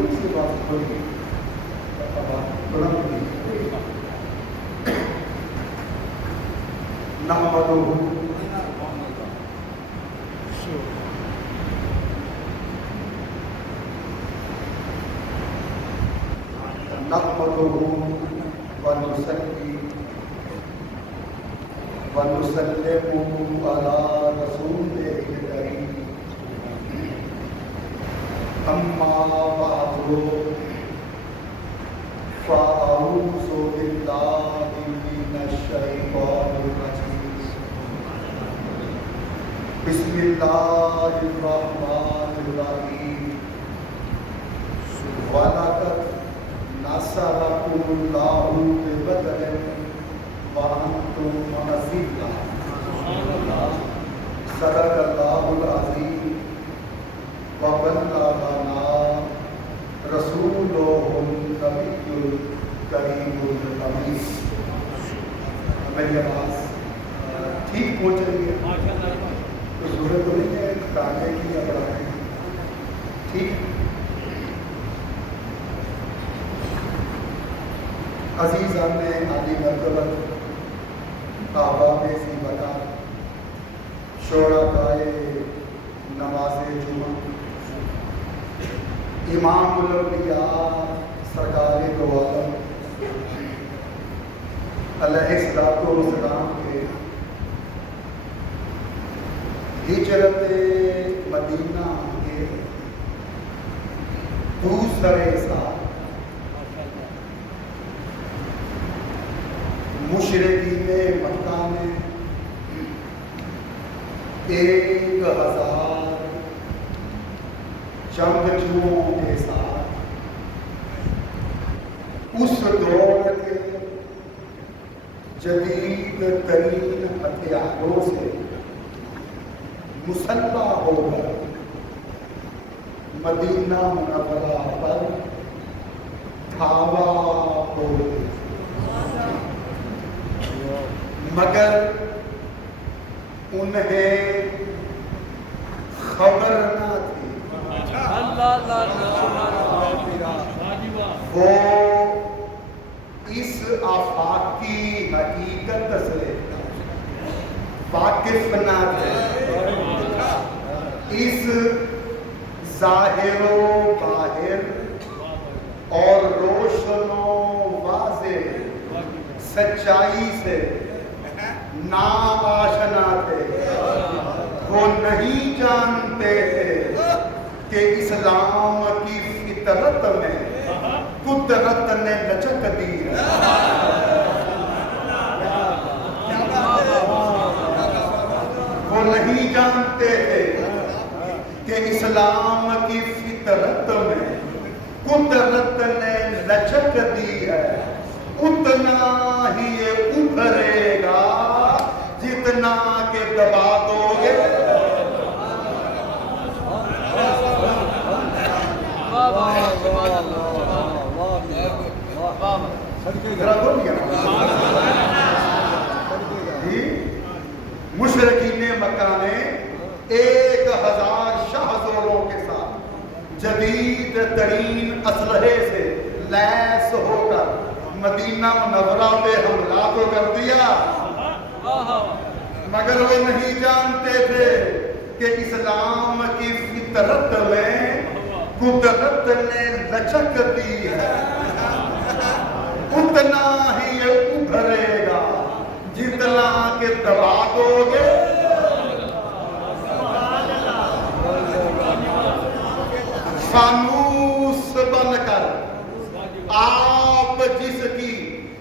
تھوڑی سی بات تھوڑی بلند نہیں نحمده ونصلي ونسلم على رسوله الكريم أما بعد فأعوذ بالله من الشيطان الرجيم بسم الله الرحمن الرحيم ولقد نصركم الله ببدر وأنتم أذلة صدق الله العظيم وبلغنا رسوله النبي الكريم الأمين. میری آواز ٹھیک پہنچ رہی ہے؟ کوئی ضرورت تو نہیں ہے گانے کی یا بڑھانے کی؟ ٹھیک. عزیزان عالی مرتبت، احباب زیبدار، شرکائے نماز جمعہ، امام الانبیاء سرکار دو عالم علیہ السلام کے ہجرت مدینہ کے دوسرے سال مشرکین مکہ نے 1000 جنگجوؤں کے ساتھ اس دور کے جدید ترین ہتھیاروں سے مسلح ہو کر مدینہ منورہ پر دھاوا بولے، مگر انہیں خبر نہ تھی وہ اس آفاقی حقیقت سے واقف نہ تھے، اس ظاہر و باہر اور روشن و واضح سچائی سے ناآشنا تھے. وہ نہیں جانتے تھے کہ اسلام کی فطرت میں قدرت نے لچک دی ہے. وہ نہیں جانتے تھے کہ اسلام کی فطرت میں قدرت نے لچک دی ہے. اتنا ہی یہ ابھرے گا جتنا کہ دبا دو گے. مشرکین مکہ نے 1000 شاہ زوروں کے ساتھ جدید ترین اسلحے سے لیس ہو کر مدینہ منورہ پہ حملہ تو کر دیا، مگر وہ نہیں جانتے تھے کہ اسلام کی فطرت میں قدرت نے لچک دی ہے. اتنا ہی یہ ابھرے گا جتنا کہ دبا دو گے. فانوس بن کر آپ جس کی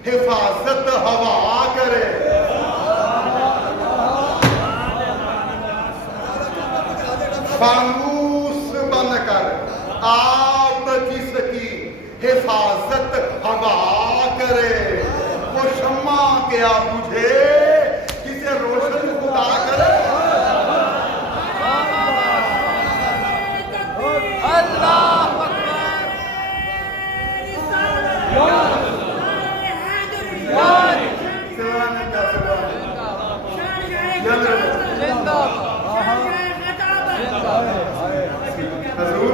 حفاظت ہوا کرے، فانوس بن کر آپ جس کی حفاظت ہوا کرے، وہ شمع کیا بجھے جسے روشن خدا کرے. اللہ حضور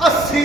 80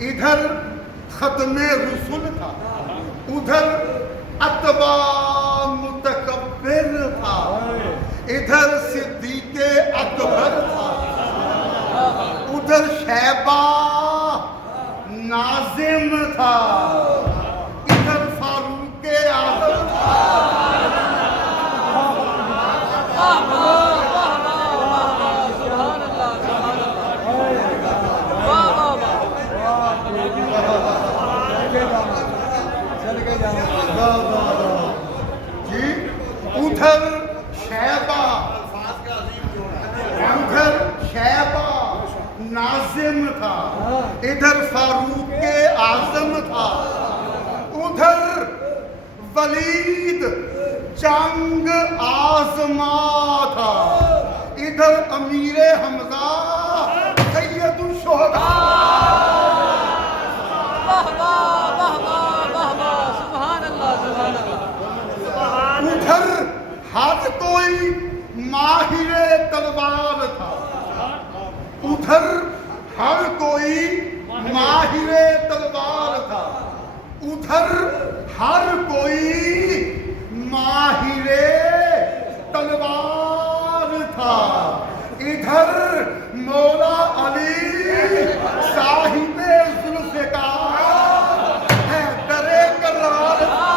ادھر ختم رسول تھا، ادھر اتبا متکبر تھا، ادھر صدیق اکبر تھا، ادھر شیبہ ناظم تھا، ادھر فاروق اعظم تھا۔ جی ادھر شیبہ ناظم تھا، ادھر فاروق اعظم تھا، ادھر ولید جنگ آزما تھا، ادھر امیر حمزہ سید الشہداء۔ ادھر ہر کوئی ماہر تلوار تھا، ادھر ہر کوئی ماہر تلوار تھا، ادھر ہر کوئی ماہر تلوار تھا، ادھر مولا علی صاحب ذوالفقار حیدر کرار تھا۔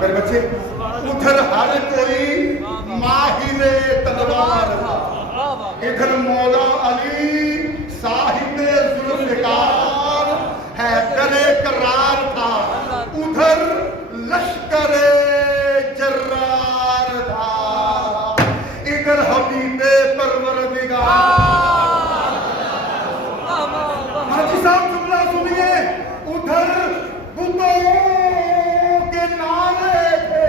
میرے بچے ادھر ہر کوئی ماہر تلوار تھا، ادھر مولا علی صاحب ذوالفقار حیدر کرار تھا، ادھر لشکر جرار تھا، ادھر حبیب پروردگار۔ حاجی صاحب جملہ سنیے، ادھر بتوں کے نعرے تھے،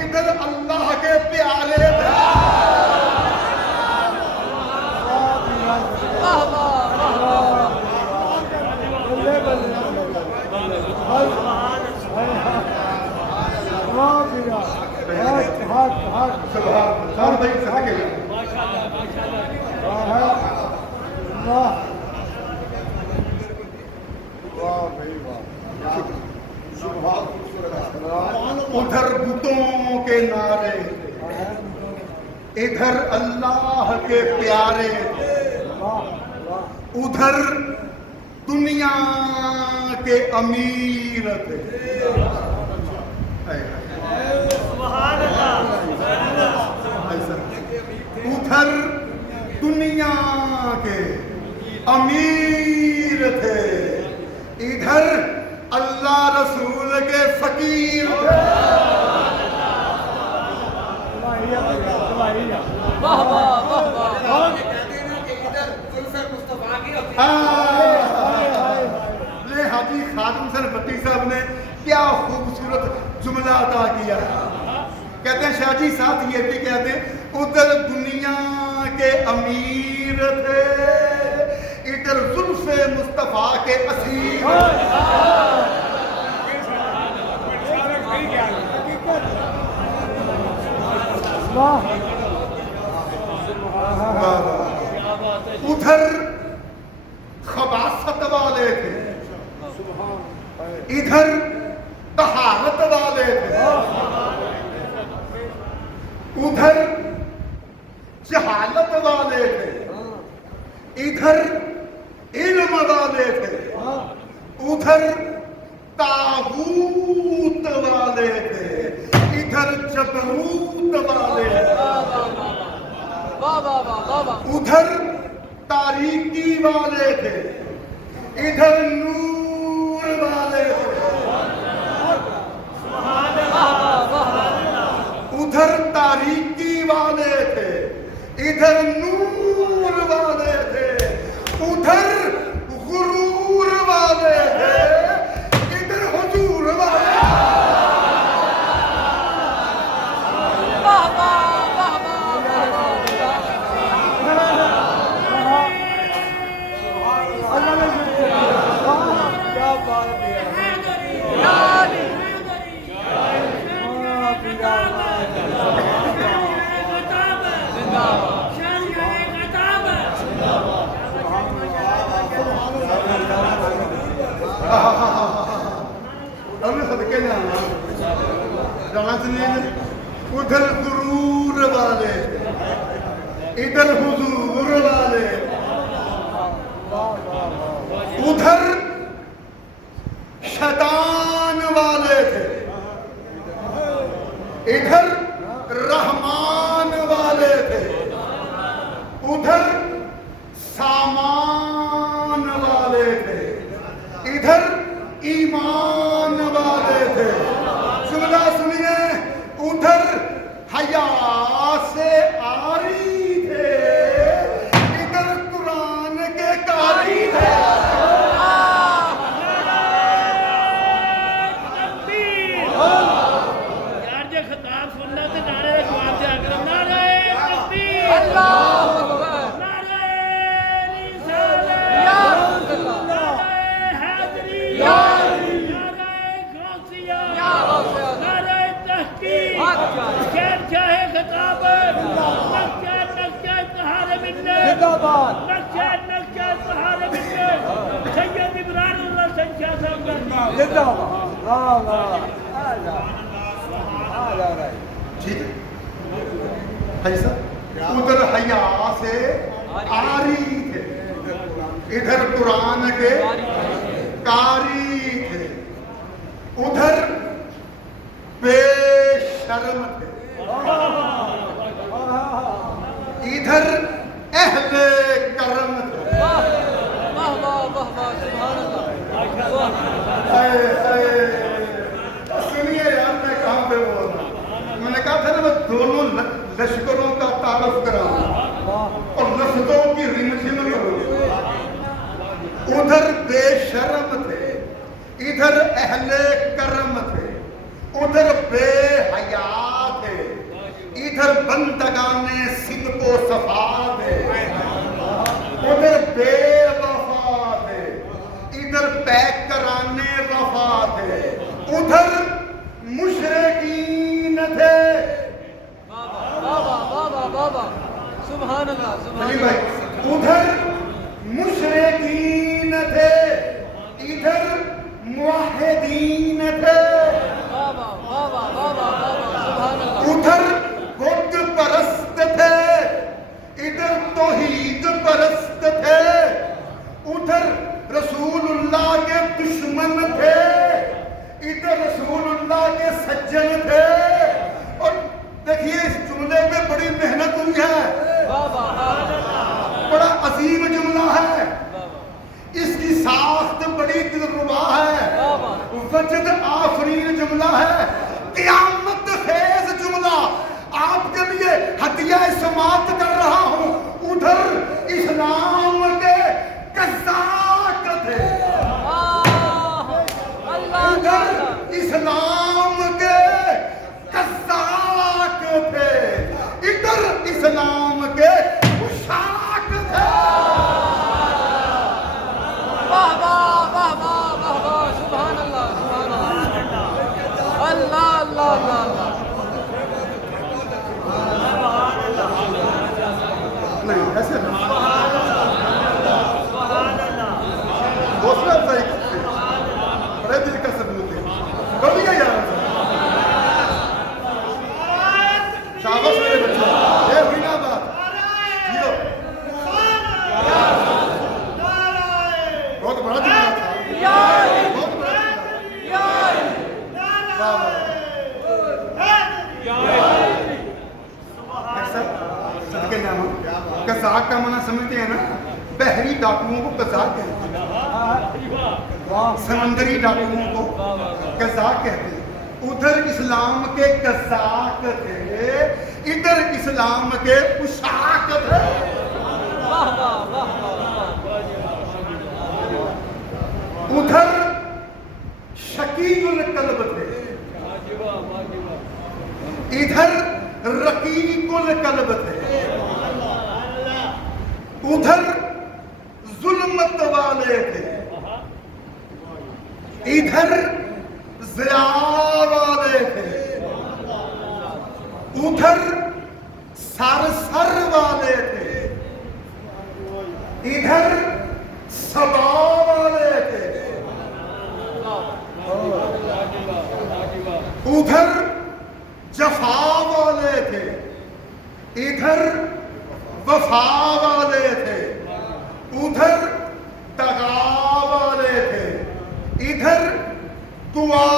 ادھر اللہ کے پیارے تھے۔ سبحان بھائی صدقے جائیں۔ ادھر بتوں کے نعرے، ادھر اللہ کے پیارے، ادھر دنیا کے امیر تھے۔ ادھر دنیا کے امیر تھے، ادھر اللہ رسول کے فقیر تھے۔ لے حاجی خادم حسین بٹی صاحب نے کیا خوبصورت جملہ ادا کیا ہے۔ کہتے ہیں شاہ جی ساتھ یہ بھی کہتے ہیں ادھر دنیا کے امیر تھے، ادھر زلف مصطفیٰ کے اسیر۔ ادھر خباثت والے تھے، ادھر طہارت والے تھے، ادھر جہالت والے تھے، ادھر علم والے تھے، ادھر طاغوت والے تھے، ادھر جبروت والے تھے، ادھر تاریکی والے تھے، ادھر نور والے تھے، ادھر تاریکی والے تھے، ادھر نور والے تھے، ادھر غرور والے ہمیں صدقے جانا سنیے ادھر غرور والے ادھر حضور والے ادھر شیطان والے تھے ادھر رحمان والے تھے ادھر سامان والے تھے ادھر ایمان والے تھے جملہ سنیے ادھر حیا سے عاری تھے ادھر قرآن کے قاری تھے ادھر حیا سے عاری تھے ادھر قرآن کے قاری تھے ادھر بے شرم تھے ادھر اہل کرم تھے سنیے یار میں کہاں پہ بول رہا ہوں میں نے کہا تھا نا میں دونوں لشکروں کا تعارف کراؤں اور لفظوں کی رمجھم کروں ادھر بے شرم تھے ادھر اہل کرم تھے ادھر بے حیا تھے ادھر بندگان صدق و صفا تھے ادھر بے وفا تھے ادھر پیکرانے وفا تھے ادھر مشرکین تھے سبحان اللہ سبحان اللہ ادھر مشرکین تھے ادھر موحدین تھے ادھر بت پرست تھے ادھر توحید پرست تھے ادھر رسول اللہ کے دشمن تھے ادھر رسول اللہ کے سجن تھے اور دیکھیے اس جملے میں بڑی محنت ہوئی ہے بڑا عظیم جملہ ہے اس کی ساخت بڑی دلربا ہے وجد آفرین جملہ ہے قیامت خیز جملہ آپ کے لیے ہدیہ سماعت کر رہا ہوں ادھر اسلام کے قزاق تھے ادھر اسلام کے قزاق تھے ادھر اسلام کے مشاق تھے سبحان اللہ سبحان اللہ اللہ اللہ اللہ نہیں ایسے دوسرا افزائی کرتے ہیں بڑے دل کا ثبوت ہے کبھی کا یار شاباش میرے بچے یہ ہوئی نا بات جیو بہت بڑا جملہ تھا بہت بڑا صدقے جانا قزاق کا معنی سمجھتے ہیں نا بحری ڈاکوؤں کو قزاق کہتے ہیں سمندری ڈاکوؤں کو قزاق کہتے ہیں ادھر اسلام کے قزاق تھے ادھر اسلام کے پوشاک تھے ادھر شقی القلب تھے ادھر رقیق القلب تھے ادھر ظلمت والے تھے ادھر ضیاء والے تھے ادھر سر والے تھے ادھر صبا والے تھے ادھر جفا والے تھے، ادھر وفا والے تھے، ادھر دغا والے تھے، ادھر دعا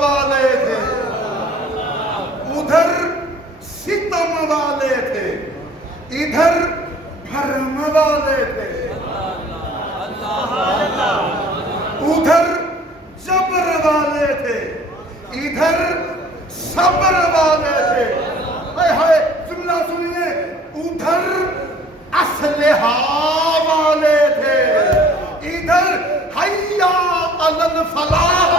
والے تھے، ادھر ستم والے تھے، ادھر بھرم والے تھے، ادھر جبر والے تھے، ادھر صبر والے تھے۔ ہائے ہائے جملہ سنیے، ادھر اسلحہ والے تھے، ادھر حیا علی الفلاح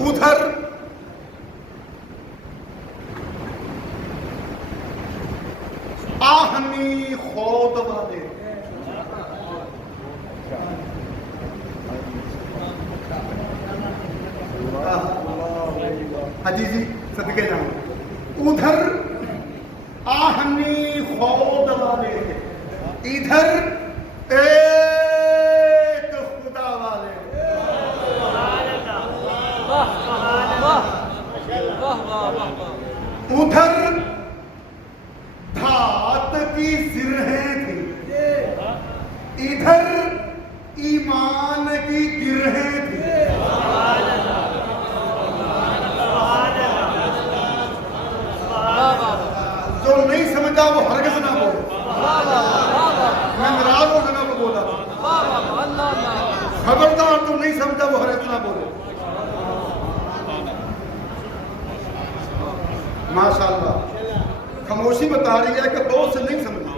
ادھر آہنی خود والے، حجی جی صدقے جاؤں، ادھر آہنی خود والے تھے، ادھر ایک خدا والے، ادھر دھات کی زرہیں تھی، ادھر ایمان کی گرہیں تھی۔ جو نہیں سمجھا وہ ہرگز نہ بولے، میں ناراض ہو گیا وہ بولا، خبردار تو نہیں سمجھا وہ ہرگز نہ بولے۔ ماشاءاللہ خاموشی بتا رہی ہے کہ بہت سے نہیں سمجھا۔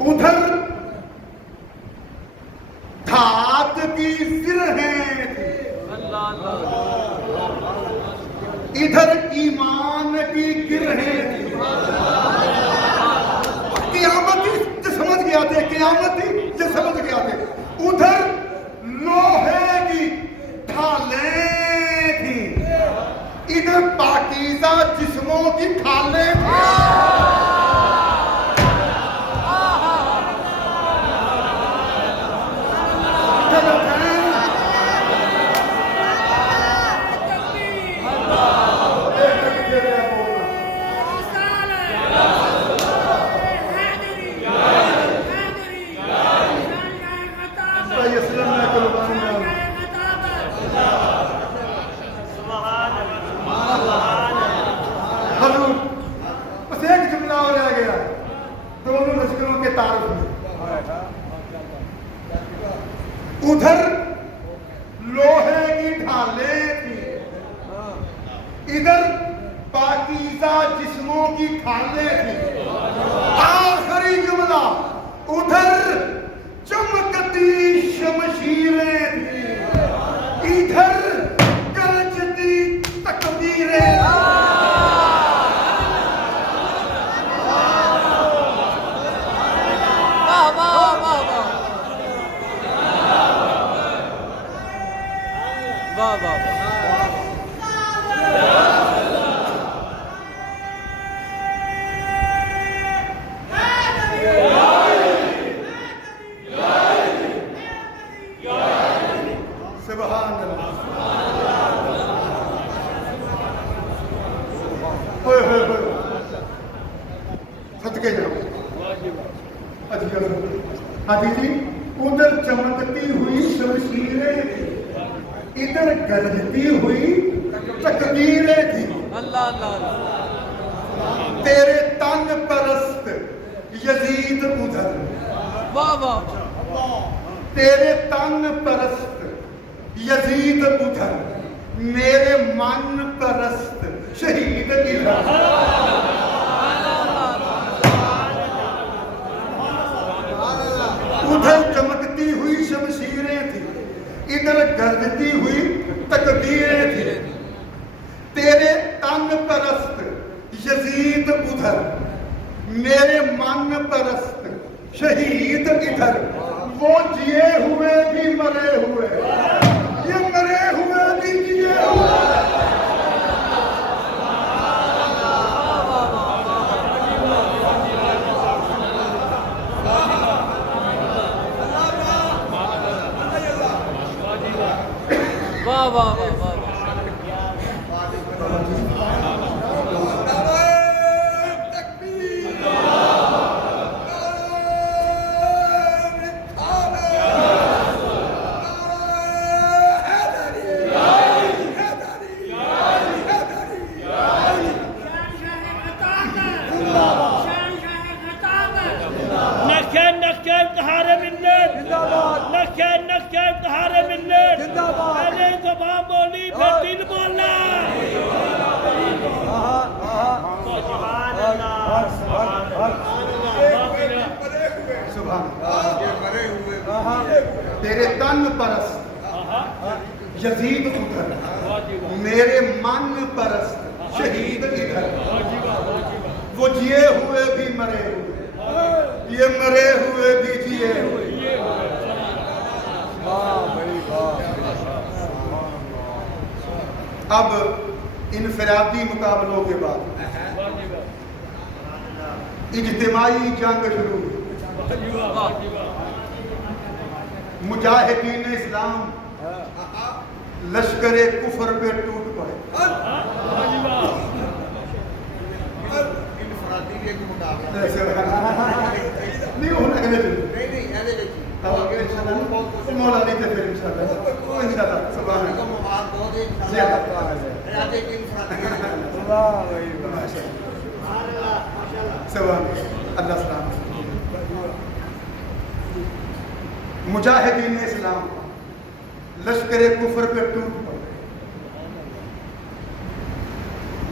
ادھر دھات کی زرہیں تھی، ادھر ایمان کی گرہیں تھی۔ قیامت جو سمجھ گیا تھے، قیامت جو سمجھ گیا تھے۔ ادھر لوہے کی ڈھالیں تھی، ادھر پاکیزہ جسموں کی ڈھالیں تھی۔ بس ایک جملہ اور رہ گیا دونوں لشکروں کے تعارف میں۔ ادھر لوہے کی ڈھالیں تھی، ادھر پاکیزہ جسموں کی ڈھالیں تھی۔ آخری جملہ، ادھر چمکتی شمشیریں تھی، ادھر گرجتی تکبیریں۔ سبحان اللہ، صدقے جاؤ۔ حاجی جی ادھر چمکتی ہوئی شمشیریں تھی، ادھر گرجتی ہوئی تکبیریں تھی۔ اللہ اللہ اللہ، تیرے تن پرست یزید ادھر، واہ واہ، تیرے تن پرست یزید ادھر، میرے من پرست شہید ادھر۔ ادھر چمکتی ہوئی شمشیریں تھی، ادھر گرجتی ہوئی تکبیریں تھی۔ ادھر میرے من پرست شہید ادھر وہ جیے ہوئے بھی مرے ہوئے یہ مرے ہوئے بھی جیے ہوئے واہ واہ واہ واہ تیرے تن پرست یزید ادھر میرے من پرست شہید ادھر وہ جیے ہوئے بھی مرے ہوئے یہ مرے ہوئے بھی جیے ہوئے اب انفرادی مقابلوں کے بعد اجتماعی جنگ شروع مجاہدین اسلام لشکر کفر پہ ٹوٹ پڑے نہیں ہونا کہ مولا نہیں تھے پھر انشاءاللہ سبحان اللہ سلام مجاہدین اسلام لشکر کفر پہ ٹوٹ پڑے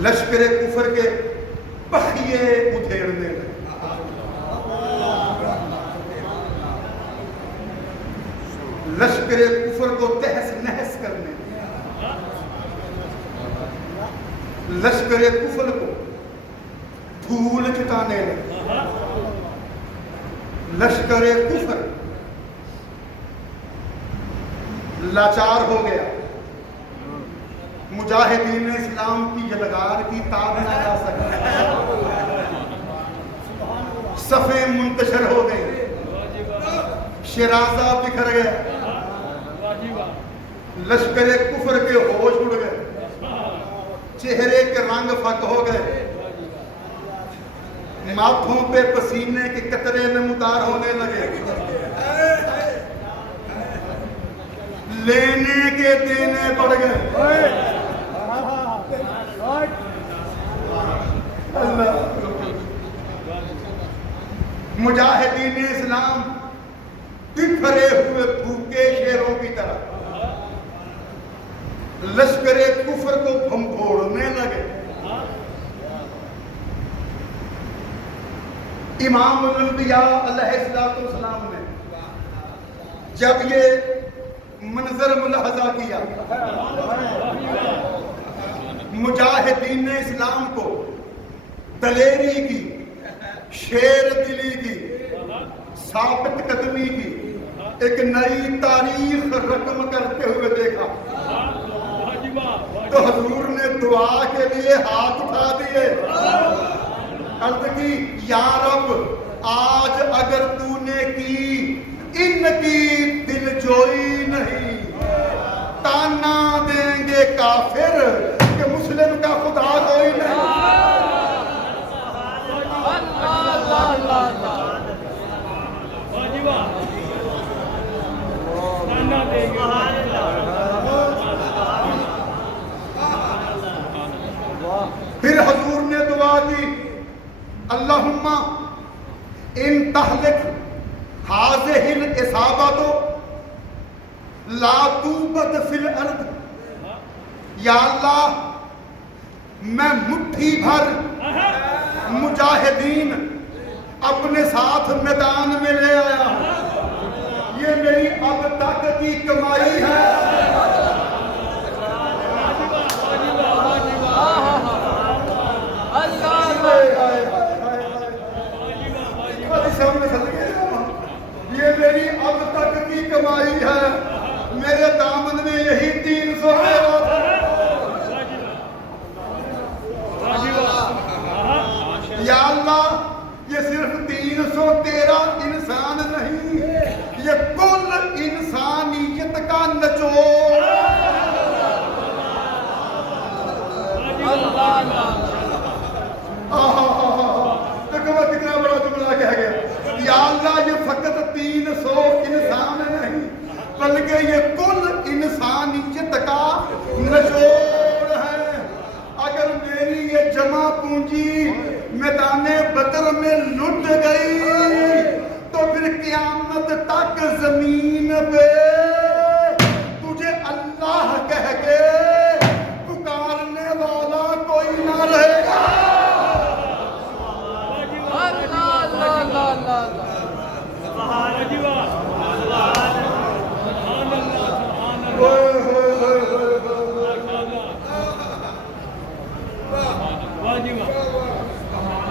لشکر کفر کے پخیے ادھیڑنے لگے لشکر کفر کو تہس نہس کرنے لشکر کفر کو دھول چٹانے لگے لشکر کفر لاچار ہو گیا مجاہدین اسلام کی یلغار کی تاب نہ آ سکتی صفیں منتشر ہو گئی شرازہ بکھر گیا لشکر کفر کے ہوش اڑ گئے چہرے کے رنگ فک ہو گئے ماتھوں پہ پسینے کے قطرے نمودار ہونے لگے لینے کے دینے پڑ گئے مجاہدین اسلام بکھرے ہوئے بھوکے شیروں کی طرح لشکر کفر کو بھنبھوڑنے لگے امام الانبیاء علیہ السلام نے جب یہ منظر ملاحظہ کیا مجاہدین اسلام کو دلیری کی شیر دلی کی ثابت قدمی کی ایک نئی تاریخ رقم کرتے ہوئے دیکھا تو حضور نے دعا کے لیے ہاتھ اٹھا دیے عرض کی یا رب آج اگر تو نے کی ان کی دل جوئی نہیں تانا دیں گے کافر کہ مسلم کا خدا کوئی نہیں پھر حضور نے دعا کی اللہم ان تہلک هذه الإصابة لا توبت فی الارض یا اللہ میں مٹھی بھر مجاہدین اپنے ساتھ میدان میں لے آیا ہوں یہ میری اب تک کی کمائی ہے اللہ یا اللہ یہ صرف 313 انسان نہیں، یہ کل انسانیت کا نچوڑ۔ دیکھو میں کتنا بڑا جملہ کہہ گیا۔ یا اللہ یہ فقط 300 انسان نہیں بلکہ یہ کل انسانیت کا نچوڑ ہے۔ اگر میری یہ جمع پونجی میدان بدر میں لٹ گئی تو پھر قیامت تک زمین پہ تجھے اللہ کہہ کے پکارنے والا کوئی نہ رہے گا۔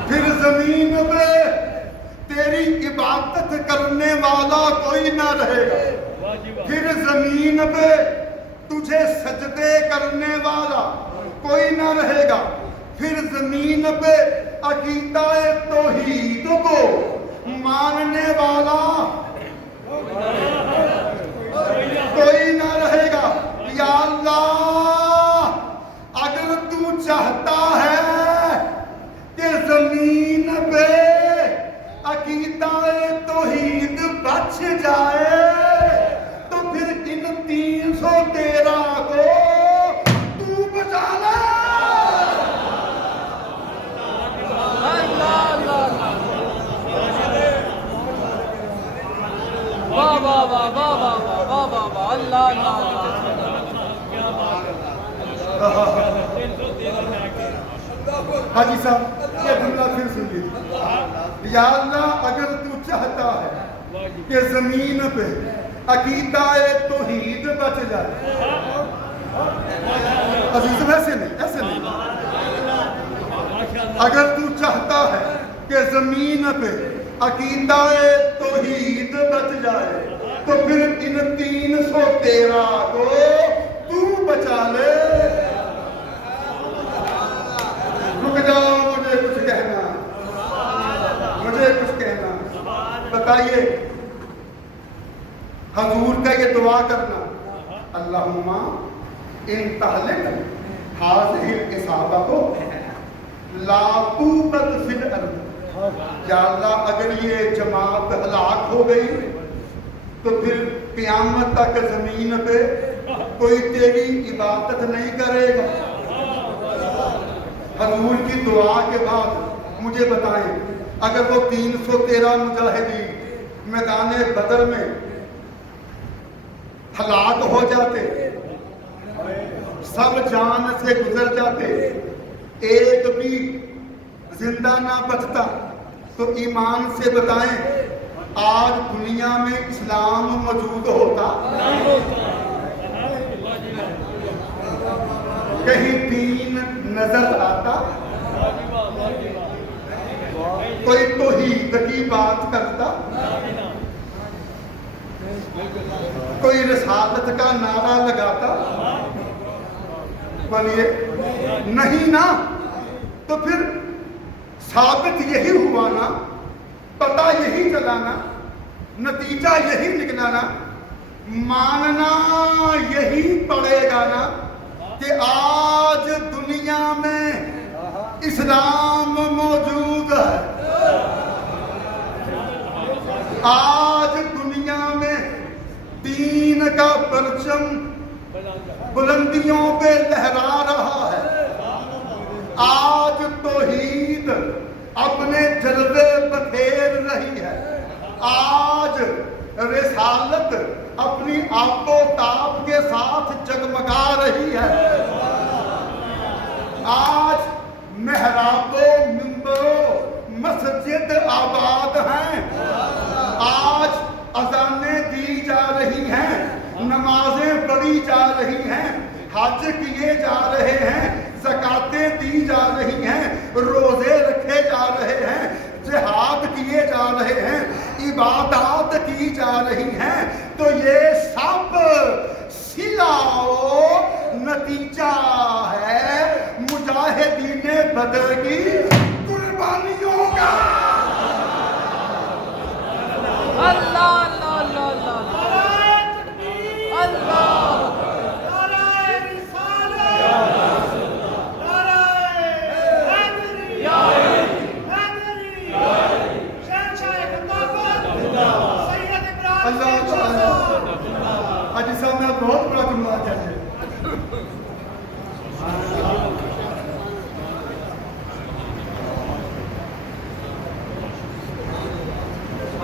پھر زمین پہ تیری عبادت کرنے والا کوئی نہ رہے گا، پھر زمین پہ تجھے سجدے کرنے والا کوئی نہ رہے گا، پھر زمین پہ عقیدہ توحید کو ماننے والا کوئی نہ رہے گا۔ یا اللہ اگر تو چاہتا ہے کہ زمین پہ عقیدہ توحید بچ جائے تو پھر ان 313 کو تو بچا لے۔ حاجی صاحب یہ جملہ پھر سن لیجیے۔ یا اللہ اگر تو چاہتا ہے کہ زمین پہ عقیدہ توحید بچ جائے، عزیزم ایسے نہیں، اگر تو چاہتا ہے کہ زمین پہ عقیدہ توحید بچ جائے تو پھر ان 313 کو تو بچا لے۔ رک جاؤ، مجھے کچھ کہنا، بتائیے حضور کا یہ دعا کرنا، اللہم ان تہلک ہذہ العصابۃ لا توبت فی الارض۔ یا اللہ اگر یہ جماعت ہلاک ہو گئی تو پھر قیامت تک زمین پہ کوئی تیری عبادت نہیں کرے گا۔ حضور کی دعا کے بعد مجھے بتائیں اگر وہ 313 مجاہدین میدان بدر میں ہلاک ہو جاتے، سب جان سے گزر جاتے، ایک بھی زندہ نہ بچتا، تو ایمان سے بتائیں آج دنیا میں اسلام موجود ہوتا؟ کہیں دین نظر آتا؟ کوئی توحید کی بات کرتا؟ کوئی رسالت کا نعرہ لگاتا؟ بولیے نہیں نا۔ تو پھر ثابت یہی ہوا نا، پتہ یہی چلانا، نتیجہ یہی نکلانا، ماننا یہی پڑے گا نا کہ آج دنیا میں اسلام موجود ہے، آج دنیا میں دین کا پرچم بلندیوں پہ لہرا رہا ہے، آج توحید اپنے جلوے بکھیر رہی ہے، آج رسالت اپنی آب و تاب کے ساتھ جگمگا رہی ہے، آج محراب و منبر و مسجد آباد ہیں، آج اذانیں دی جا رہی ہیں، نمازیں پڑھی جا رہی ہیں، حج کیے جا رہے ہیں، زکاتیں دی جا رہی ہیں، روزے رکھے جا رہے ہیں، جہاد کیے جا رہے ہیں، عبادات کی جا رہی ہیں، تو یہ سب صلہ و نتیجہ ہے مجاہدین بدر کی قربانیوں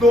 2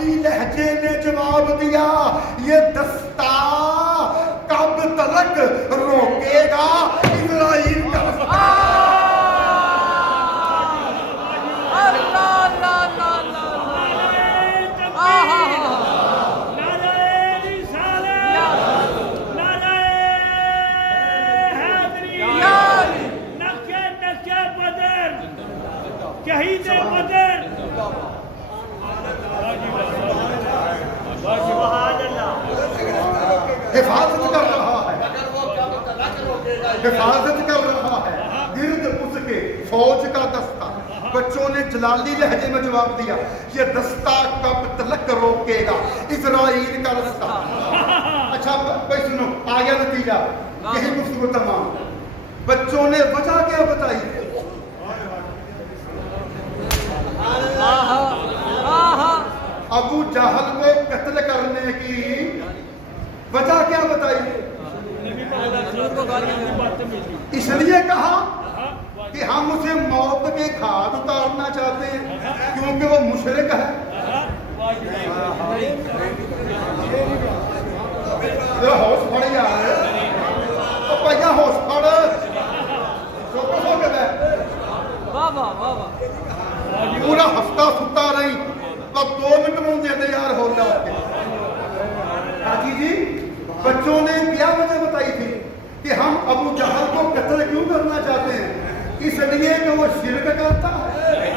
جلالی لہجے میں جواب دیا یہ دستہ کب تلک روکے گا اسرائیل کا رستہ حفاظت کر رہا ہے حفاظت کر رہا ہے گرد اس کے فوج کا دستہ بچوں نے جلالی لہجے میں جواب دیا یہ دستہ کب تلک روکے گا اسرائیل کا رستہ اچھا بھائی سنو آگے نتیجہ یہی گفتگو تمام بچوں نے وجہ کیا بتائی ابو جہل کو قتل کرنے کی وجہ کیا بتائی اس لیے کہا کہ ہم اسے موت کے گھاٹ اتارنا چاہتے ہیں کیونکہ وہ مشرک ہے ہوش پڑ یار پہیا ہوش پڑ پورا ہفتہ ستا رہی اب 2 منٹ میں دے یار ہو جا حاجی جی بچوں نے کیا وجہ بتائی تھی کہ ہم ابو جہل کو قتل کیوں کرنا چاہتے ہیں اس لیے کہ وہ شرک کرتا ہے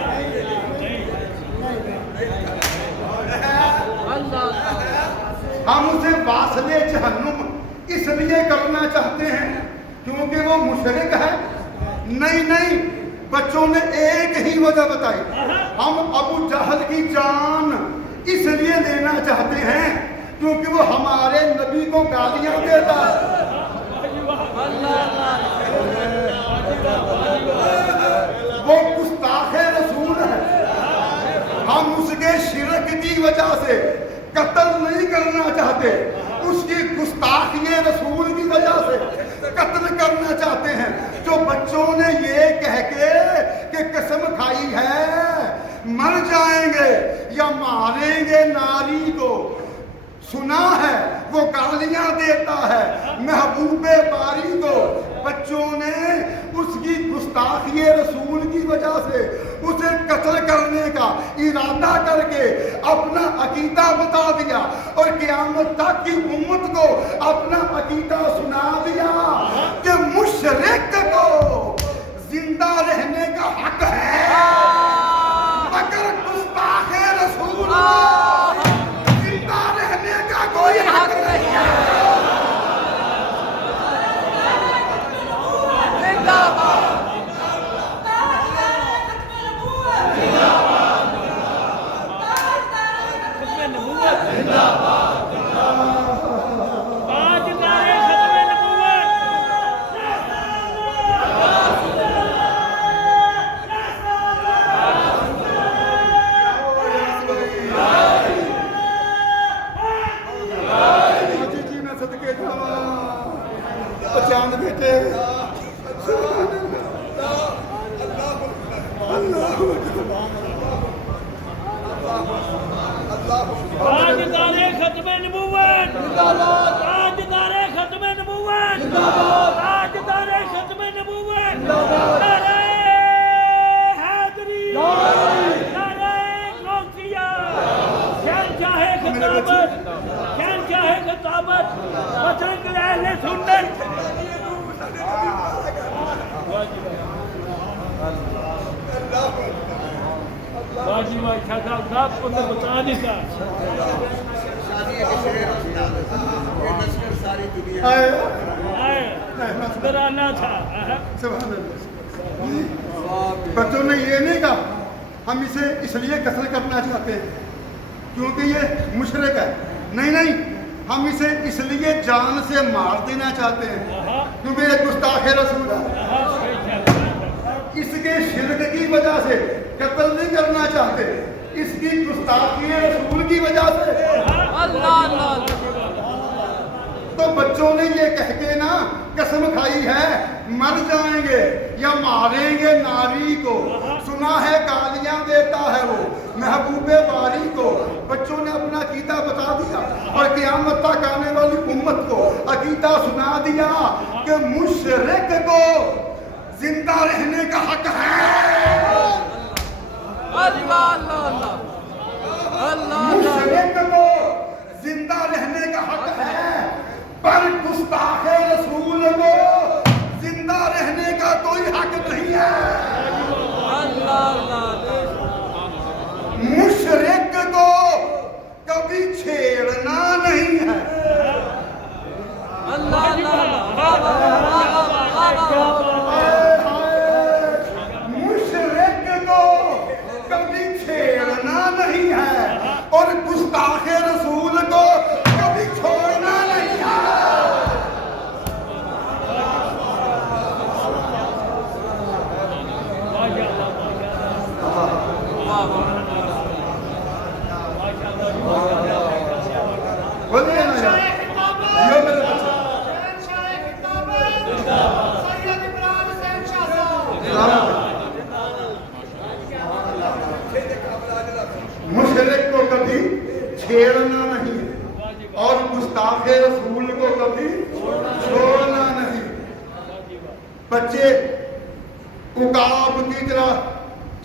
ہم اسے واصل جہنم اس لیے کرنا چاہتے ہیں کیونکہ وہ مشرک ہے نہیں بچوں نے ایک ہی وجہ بتائی ہم ابو جہل کی جان اس لیے لینا چاہتے ہیں کیونکہ وہ ہمارے نبی کو گالیاں دیتا ہے وہ گستاخ رسول ہے ہم اس کے شرک کی وجہ سے قتل نہیں کرنا چاہتے اس کی گستاخی رسول کی وجہ سے قتل کرنا چاہتے ہیں جو بچوں نے یہ کہہ کے کہ قسم کھائی ہے مر جائیں گے یا ماریں گے ناری کو سنا ہے وہ گالیاں دیتا ہے محبوب باری کو بچوں نے اس کی گستاخی رسول کی وجہ سے اسے قتل کرنے کا ارادہ کر کے اپنا عقیدہ بتا دیا اور قیامت تک کی امت کو اپنا عقیدہ سنا دیا کہ مشرک کو زندہ رہنے کا حق ہے مگر گستاخ رسول زندہ رہنے کا کوئی حق نہیں ہے چاند بیٹے تاجدار ختم نبوت تاجدار ختم نبوت تاجدار ختم نبوت نعرہ حیدری نعرہ غوثیہ شہنشاہ خطابت شہنشاہ خطابت بجرنگ اہل سنت باجی بھائی شاہ صاحب کو تو بتا نہیں تھا کرانا تھا بچوں نے یہ نہیں کہا ہم اسے اس لیے قتل کرنا چاہتے ہیں کیونکہ یہ مشرک ہے نہیں ہم اسے اس لیے جان سے مار دینا چاہتے ہیں کیونکہ یہ گستاخ رسول ہے اس کے شرک کی وجہ سے قتل نہیں کرنا چاہتے اس کی گستاخی رسول کی وجہ سے تو تو بچوں نے یہ کہہ کے نا قسم کھائی ہے مر جائیں گے یا ماریں گے ناری کو، سنا ہے گالیاں دیتا ہے وہ محبوب باری کو۔ بچوں نے اپنا عقیدہ بتا دیا اور قیامت تک آنے والی امت کو عقیدہ سنا دیا کہ مشرک کو زندہ رہنے کا حق ہے، اللہ اللہ اللہ اللہ مشرک کو زندہ رہنے کا حق ہے، پر گستاخ رسول کو زندہ رہنے کا کوئی حق نہیں ہے۔ اللہ اللہ مشرک کو کبھی چھیڑنا نہیں ہے، اللہ مشرک کو کبھی چھیڑنا نہیں ہے اور گستاخ رسول کو کبھی چھوڑنا نہیں ہے۔ بولیے نا یار، یہ میرے بچے مشرک کو کبھی چھیڑنا نہیں ہے اور گستاخ رسول کو کبھی چھوڑنا نہیں۔ بچے عقاب کی طرح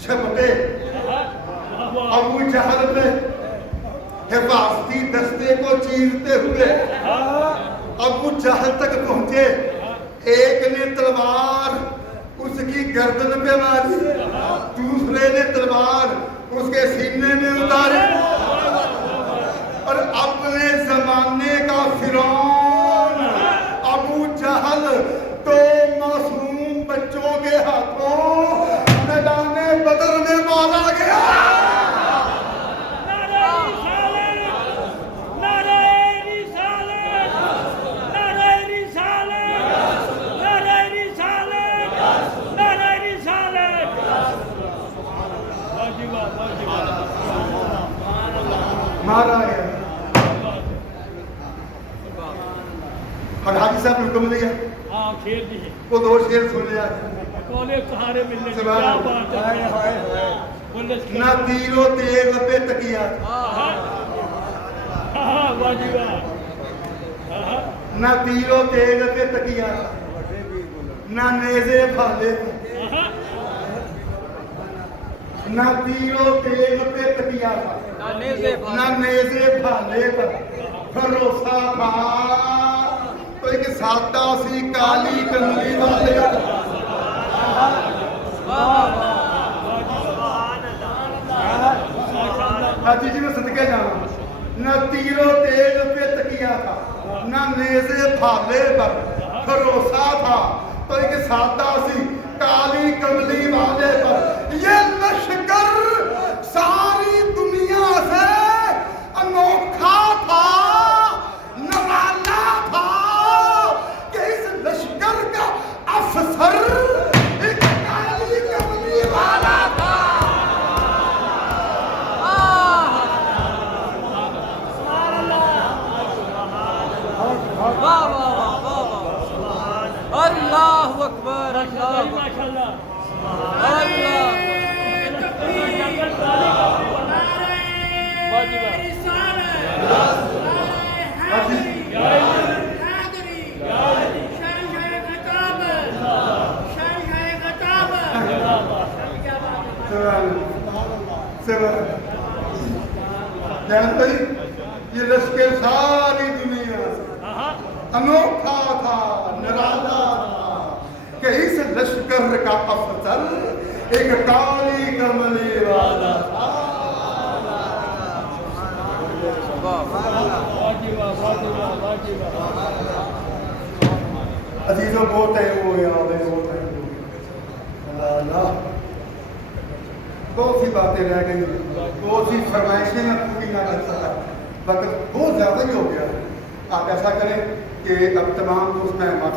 چھپتے ابو جہل پہ حفاظتی دستے کو چیرتے ہوئے ابو جہل تک پہنچے، ایک نے تلوار اس کی گردن پہ ماری، دوسرے نے تلوار اس کے سینے میں اتاری، اور اپنے زمانے کا فرعون ابو جہل تو معصوم بچوں کے ہاتھوں میدان بدر میں مارا گیا۔ مارا گیا اور حاجی صاحب نے حکم دیا ہاں کھیل دی ہے وہ دو شیر سن لیا، کولے سہارے ملنے کی سبحان کیا اللہ۔ بات ہے، بولے نہ تیر و تیغ پہ تکیا، ہاں واجب ہاں نہ تیر و تیغ پہ تکیا، نہ نیزے بھالے پہ، نہ تیر و تیغ پہ تکیا تھا، نہ نیزے بھالے پر بھروسہ تھا، تو ایک سادہ سی کالی کملی والے حاجی جی میں صدقے جانا، نہ تیر و تیغ پہ تکیا تھا، نہ نیزے بھالے پر بھروسہ تھا، تو ایک سادہ سی کالی کملی والے پر یہ لشکر ساری دنیا سے انوکھا تھا، نرالا تھا کہ اس لشکر کا افسر ایک کالی کملی والا تھا۔ اللہ اکبر اللہ ماشاء اللہ اللہ جانتے ہی یہ لشکر ساری دنیا انوکھا تھا، نرالا تھا کہ اس لشکر کا افسر ایک کالی کملی والا تھا۔ عزیزوں بہت ٹائم ہو گیا، بہت ٹائم ہو گیا، اللہ بہت سی باتیں رہ گئی، بہت سی فرمائشیں میں پوری نہ کر سکا، وقت بہت زیادہ ہی ہو گیا۔ آپ ایسا کریں کہ اب تمام دوست میں معافی